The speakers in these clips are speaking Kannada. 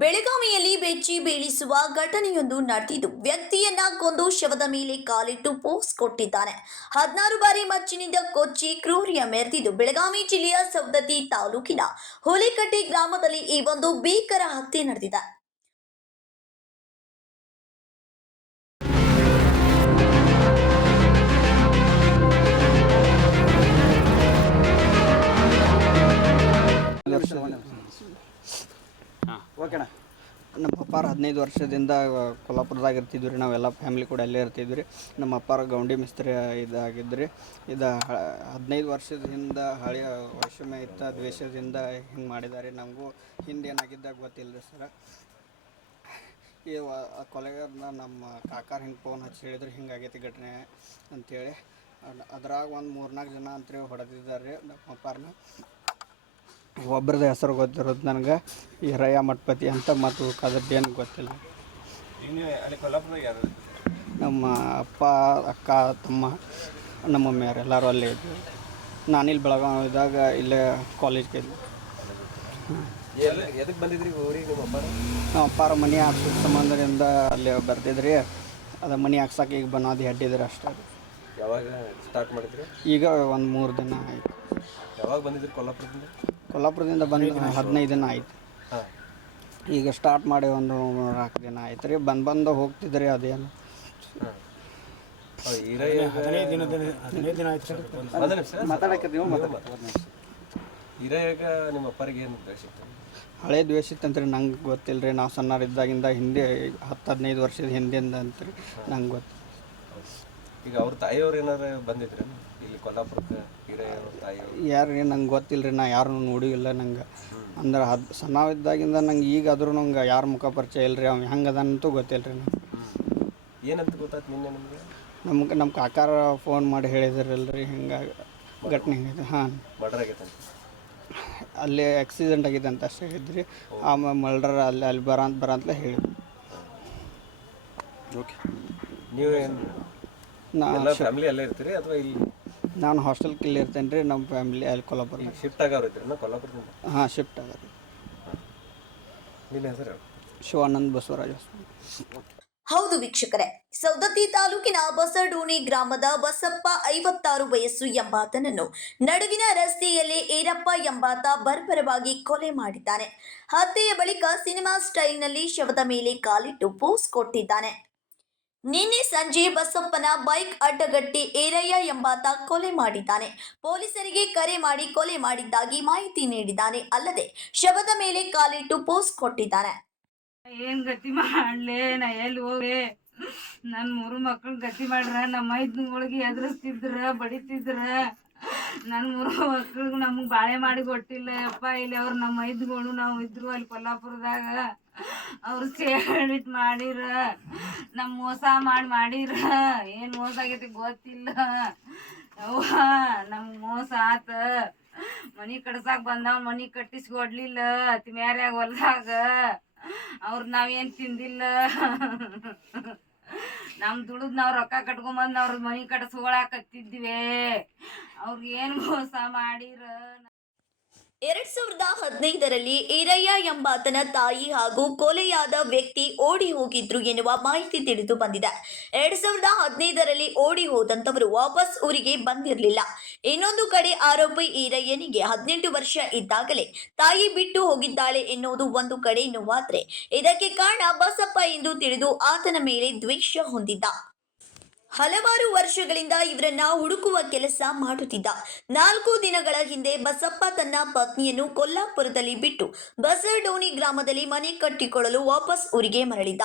ಬೆಳಗಾವಿಯಲ್ಲಿ ಬೆಚ್ಚಿ ಬೀಳಿಸುವ ಘಟನೆಯೊಂದು ನಡೆದಿದ್ದು, ವ್ಯಕ್ತಿಯನ್ನ ಕೊಂದು ಶವದ ಮೇಲೆ ಕಾಲಿಟ್ಟು ಪೋಸ್ ಕೊಟ್ಟಿದ್ದಾನೆ. ಹದಿನಾರು ಬಾರಿ ಮಚ್ಚಿನಿಂದ ಕೊಚ್ಚಿ ಕ್ರೂರಿಯ ಮೆರೆದಿದ್ದು, ಬೆಳಗಾವಿ ಜಿಲ್ಲೆಯ ಸವದತ್ತಿ ತಾಲೂಕಿನ ಹುಲಿಕಟ್ಟಿ ಗ್ರಾಮದಲ್ಲಿ ಈ ಒಂದು ಭೀಕರ ಹತ್ಯೆ ನಡೆದಿದೆ. ಓಕೆಣ್ಣ ನಮ್ಮ ಅಪ್ಪಾರ ಹದಿನೈದು ವರ್ಷದಿಂದ ಕೊಲ್ಲಾಪುರದಾಗ ಇರ್ತಿದ್ವಿ ರೀ, ನಾವೆಲ್ಲ ಫ್ಯಾಮಿಲಿ ಕೂಡ ಅಲ್ಲೇ ಇರ್ತಿದ್ವಿ ರೀ. ನಮ್ಮ ಅಪ್ಪಾರ ಗೌಂಡಿ ಮಿಸ್ತ್ರಿ ಇದಾಗಿದ್ರಿ. ಇದು ಹದಿನೈದು ವರ್ಷದಿಂದ ಹಳೆಯ ಇತ್ತ ದ್ವೇಷದಿಂದ ಹಿಂಗೆ ಮಾಡಿದ್ದಾರೆ ನಮಗೂ ಹಿಂದೆ ಏನಾಗಿದ್ದಾಗ ಗೊತ್ತಿಲ್ಲ ರೀ ಸರ. ಈ ಕೊಲೆಗಾರನ ನಮ್ಮ ಕಾಕಾರ ಹಿಂಗೆ ಫೋನ್ ಹಚ್ಚಿ ಹೇಳಿದ್ರು ಹಿಂಗಾಗೈತಿ ಘಟನೆ ಅಂಥೇಳಿ ಅದ್- ಅದ್ರಾಗ ಒಂದು ಮೂರ್ನಾಲ್ಕು ಜನ ಅಂತೇಳಿ ಹೊಡೆದಿದ್ದಾರೆ ರೀ ನಮ್ಮ ಅಪ್ಪಾರನ್ನ ಒಬ್ರದ್ದು ಹೆಸರು ಗೊತ್ತಿರೋದು ನನಗೆ ಈ ರಯ ಮಠಪತಿ ಅಂತ ಮತ್ತು ಕದದ್ದು ಏನು ಗೊತ್ತಿಲ್ಲ. ನಮ್ಮ ಅಪ್ಪ ಅಕ್ಕ ತಮ್ಮ ನಮ್ಮ ಮಮ್ಮಿಯವರು ಎಲ್ಲರೂ ಅಲ್ಲೇ ಇದ್ವಿ. ನಾನಿಲ್ಲಿ ಇದ್ದಾಗ ಇಲ್ಲೇ ಕಾಲೇಜ್ಗೆ ಇದ್ವಿ ಎದಕ್ಕೆ ಬಂದಿದ್ರಿ ಊರಿಗೆ ನಿಮ್ಮ ಅಪ್ಪ ನಮ್ಮ ಅಪ್ಪಾರ ಮನೆ ಹಾಕ್ಸೋ ಸಂಬಂಧದಿಂದ ಅಲ್ಲಿ ಬರ್ತಿದ್ರಿ ಅದು ಮನೆ ಹಾಕ್ಸಕ್ಕೆ ಈಗ ಬನಾದಿ ಹೆಡ್ಡಿದ್ರೆ ಅಷ್ಟೇ ಯಾವಾಗ ಸ್ಟಾರ್ಟ್ ಮಾಡಿದ್ರಿ? ಈಗ ಒಂದು ಮೂರು ದಿನ ಆಯ್ತು. ಯಾವಾಗ ಬಂದಿದ್ರಿ ಕೊಲ್ಲಾಪುರದಿಂದ? ಕೊಲ್ಲಾಪುರದಿಂದ ಬಂದು ಹದಿನೈದು ದಿನ ಆಯ್ತು. ಈಗ ಸ್ಟಾರ್ಟ್ ಮಾಡಿ ಒಂದು ನಾಲ್ಕು ದಿನ ಆಯ್ತು ರೀ. ಬಂದು ಬಂದು ಹೋಗ್ತಿದ್ರಿ ಅದೇನು? ಹಳೆ ದ್ವೇಷ ಇತ್ತಂತ್ರಿ ನಂಗೆ ಗೊತ್ತಿಲ್ಲ ರೀ ನಾವು ಸಣ್ಣರಿದ್ದಾಗಿಂದ ಹಿಂದೆ ಹತ್ತು ಹದಿನೈದು ವರ್ಷದ ಹಿಂದಿಂದ ಅಂತ್ರಿ. ನಂಗೆ ಗೊತ್ತು. ಈಗ ಅವ್ರ ತಾಯಿಯವ್ರು ಏನಾರು ಬಂದಿದ್ರಿ ಕೊಲ್ಲಾಪುರಕ್ಕೆ ತಾಯಿಯವರು ಯಾರು ರೀ ನಂಗೆ ಗೊತ್ತಿಲ್ಲ ರೀ ನಾ ಯಾರನ್ನೂ ನೋಡಿಲ್ಲ ನಂಗೆ. ಅಂದ್ರೆ ಅದು ಸಣ್ಣವಿದ್ದಾಗಿಂದ ನಂಗೆ ಈಗ ಆದರೂ ನಂಗೆ ಯಾರ ಮುಖ ಪರಿಚಯ ಇಲ್ಲ ರೀ ಅವ್ನು ಹೆಂಗೆ ಅದಂತೂ ಗೊತ್ತಿಲ್ಲ ರೀ ನಂಗೆ. ಏನಂತ ಗೊತ್ತಾಯ್ತು ನಿನ್ನೆ ನಮಗೆ? ನಮ್ಗೆ ನಮ್ಮ ಕಾಕಾರ ಫೋನ್ ಮಾಡಿ ಹೇಳಿದ್ರಲ್ಲ ರೀ ಹಿಂಗಾಗಿ ಘಟನೆ ಹಿಂಗೈತೆ ಹಾಂ. ಮರ್ಡರ್ ಆಗೈತೆ ಅಂತ. ಅಲ್ಲಿ ಆಕ್ಸಿಡೆಂಟ್ ಆಗಿದೆ ಅಂತ ಅಷ್ಟೇ ಹೇಳಿದ್ರಿ ಆಮೇಲೆ ಮಲ್ಡ್ರ ಅಲ್ಲಿ ಅಲ್ಲಿ ಬರ ಅಂತ ಹೇಳಿದ್ರು ಓಕೆ. ನೀವು ಏನು ನಾ ಫ್ಯಾಮಿಲಿ ಅಲ್ಲೇ ಇರ್ತೀರಿ ಅಥವಾ ಇಲ್ಲಿ? ನಾನು ಹಾಸ್ಟೆಲ್ ಇಲ್ಲಿ ಇರ್ತೇನೆ ರೀ ನಮ್ಮ ಫ್ಯಾಮಿಲಿ ಅಲ್ಲಿ ಕೊಲ್ಲಾಪುರ ಈಗ ಶಿಫ್ಟ್ ಕೊಲ್ಲಾಪುರದಿಂದ? ಹಾಂ ಶಿಫ್ಟ್ ಆಗಿ ರೀ ನಿನ್ನ ಹೆಸರು. ಶಿವಾನಂದ್ ಬಸವರಾಜ ಹೌದು ವೀಕ್ಷಕರೇ ಸೌದತ್ತಿ ತಾಲೂಕಿನ ಬಸಡೋಣಿ ಗ್ರಾಮದ ಬಸಪ್ಪ ಐವತ್ತಾರು ವಯಸ್ಸು ಎಂಬಾತನನ್ನು ನಡುವಿನ ರಸ್ತೆಯಲ್ಲಿ ಏರಪ್ಪ ಎಂಬಾತ ಬರ್ಬರವಾಗಿ ಕೊಲೆ ಮಾಡಿದ್ದಾನೆ. ಹತ್ಯೆಯ ಬಳಿಕ ಸಿನಿಮಾ ಸ್ಟೈಲ್ನಲ್ಲಿ ಶವದ ಮೇಲೆ ಕಾಲಿಟ್ಟು ಪೋಸ್ ಕೊಟ್ಟಿದ್ದಾನೆ. ನಿನ್ನೆ ಸಂಜೆ ಬಸಪ್ಪನ ಬೈಕ್ ಅಡ್ಡಗಟ್ಟಿ ಏರಯ್ಯ ಎಂಬಾತ ಕೊಲೆ ಮಾಡಿದ್ದಾನೆ. ಪೊಲೀಸರಿಗೆ ಕರೆ ಮಾಡಿ ಕೊಲೆ ಮಾಡಿದ್ದಾಗಿ ಮಾಹಿತಿ ನೀಡಿದ್ದಾನೆ. ಅಲ್ಲದೆ ಶವದ ಮೇಲೆ ಕಾಲಿಟ್ಟು ಪೋಸ್ ಕೊಟ್ಟಿದ್ದಾನೆ. ಏನ್ ಗತಿ ಮಾಡ್ಲೆ? ನಾ ಎಲ್ಲಿ ಹೋಗ್ಲಿ ನನ್ ಮೂರು ಮಕ್ಕಳು ಗತಿ ಮಾಡ್ರ? ನಮ್ಮ ಐದ್ನೊಳಗೆ ಎದುರಿಸ್ತಿದ್ರ ಬಡಿತಿದ್ರ? ನನ್ ಮೂರು ಮಕ್ಕಳಿಗೂ ನಮ್ಗ್ ಬಾಳೆ ಮಾಡಿ ಕೊಟ್ಟಿಲ್ಲ. ಅಪ್ಪ ಇಲ್ಲಿ ಅವ್ರು ನಮ್ಮ ಐದ್ಗಳು ನಾವು ಇದ್ರು ಅಲ್ಲಿ ಕೊಲ್ಲಾಪುರದಾಗ. ಅವ್ರು ಸೇರಿಟ್ ಮಾಡಿರ, ನಮ್ ಮೋಸ ಮಾಡಿ ಮಾಡಿರ, ಏನ್ ಮೋಸ ಆಗೈತಿ ಗೊತ್ತಿಲ್ಲ. ಅವ್ವ, ನಮ್ ಮೋಸ ಆತ. ಮನಿ ಕಟ್ಸಾಕ್ ಬಂದವ್, ಮನಿ ಕಟ್ಟಿಸ್ಕೊಡ್ಲಿಲ್ಲ ಅತಿ ಮ್ಯಾರ್ಯಾಗ ಹೊಲ್ದಾಗ. ಅವ್ರ ನಾವೇನ್ ತಿಂದಿಲ್ಲ. ನಮ್ ದುಡಿದ್ ನಾವ್ ರೊಕ್ಕ ಕಟ್ಕೊಂಬಂದ್ ಅವ್ರ ಮನಿ ಕಟ್ಸ್ಕೊಳಕತ್ತಿದ್ವಿ ಅವ್ರಿಗೆ ಏನ್ ಮೋಸ ಮಾಡಿರ? ಎರಡ್ ಸಾವಿರದ ಹದಿನೈದರಲ್ಲಿ ಈರಯ್ಯ ಎಂಬಾತನ ತಾಯಿ ಹಾಗೂ ಕೊಲೆಯಾದ ವ್ಯಕ್ತಿ ಓಡಿ ಹೋಗಿದ್ರು ಎನ್ನುವ ಮಾಹಿತಿ ತಿಳಿದು ಬಂದಿದೆ. ಎರಡ್ ಸಾವಿರದ ಹದಿನೈದರಲ್ಲಿ ಓಡಿ ಹೋದಂತವರು ವಾಪಸ್ ಊರಿಗೆ ಬಂದಿರಲಿಲ್ಲ. ಇನ್ನೊಂದು ಕಡೆ ಆರೋಪಿ ಈರಯ್ಯನಿಗೆ ಹದಿನೆಂಟು ವರ್ಷ ಇದ್ದಾಗಲೇ ತಾಯಿ ಬಿಟ್ಟು ಹೋಗಿದ್ದಾಳೆ ಎನ್ನುವುದು ಒಂದು ಕಡೆ ನೋವಾದ್ರೆ ಇದಕ್ಕೆ ಕಾರಣ ಬಸಪ್ಪ ಎಂದು ತಿಳಿದು ಆತನ ಮೇಲೆ ದ್ವೇಷ ಹೊಂದಿದ್ದ. ಹಲವಾರು ವರ್ಷಗಳಿಂದ ಇವರನ್ನ ಹುಡುಕುವ ಕೆಲಸ ಮಾಡುತ್ತಿದ್ದ. ನಾಲ್ಕು ದಿನಗಳ ಹಿಂದೆ ಬಸಪ್ಪ ತನ್ನ ಪತ್ನಿಯನ್ನು ಕೊಲ್ಲಾಪುರದಲ್ಲಿ ಬಿಟ್ಟು ಬಸರಡೋಣಿ ಗ್ರಾಮದಲ್ಲಿ ಮನೆ ಕಟ್ಟಿಕೊಳ್ಳಲು ವಾಪಸ್ ಊರಿಗೆ ಮರಳಿದ್ದ.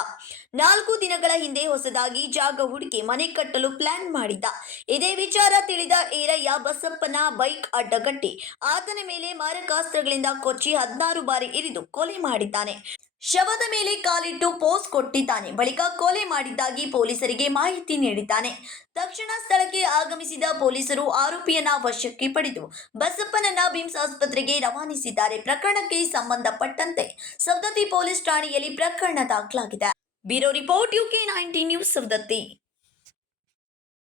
ನಾಲ್ಕು ದಿನಗಳ ಹಿಂದೆ ಹೊಸದಾಗಿ ಜಾಗ ಹುಡುಕಿ ಮನೆ ಕಟ್ಟಲು ಪ್ಲಾನ್ ಮಾಡಿದ್ದ. ಇದೇ ವಿಚಾರ ತಿಳಿದ ಏರಯ್ಯ ಬಸಪ್ಪನ ಬೈಕ್ ಅಡ್ಡಗಟ್ಟಿ. ಆತನ ಮೇಲೆ ಮಾರಕಾಸ್ತ್ರಗಳಿಂದ ಕೊಚ್ಚಿ ಹದಿನಾರು ಬಾರಿ ಇರಿದು ಕೊಲೆ ಮಾಡಿದ್ದಾನೆ. ಶವದ ಮೇಲೆ ಕಾಲಿಟ್ಟು ಪೋಸ್ ಕೊಟ್ಟಿದ್ದಾನೆ. ಬಳಿಕ ಕೊಲೆ ಮಾಡಿದ್ದಾಗಿ ಪೊಲೀಸರಿಗೆ ಮಾಹಿತಿ ನೀಡಿದ್ದಾನೆ. ತಕ್ಷಣ ಸ್ಥಳಕ್ಕೆ ಆಗಮಿಸಿದ ಪೊಲೀಸರು ಆರೋಪಿಯನ್ನ ವಶಕ್ಕೆ ಪಡೆದು ಬಸಪ್ಪನನ್ನ ಬಿಮ್ಸ್ ಆಸ್ಪತ್ರೆಗೆ ರವಾನಿಸಿದ್ದಾರೆ. ಪ್ರಕರಣಕ್ಕೆ ಸಂಬಂಧಪಟ್ಟಂತೆ ಸವದತ್ತಿ ಪೊಲೀಸ್ ಠಾಣೆಯಲ್ಲಿ ಪ್ರಕರಣ ದಾಖಲಾಗಿದೆ. Bureau report UK ninety news Savadatti.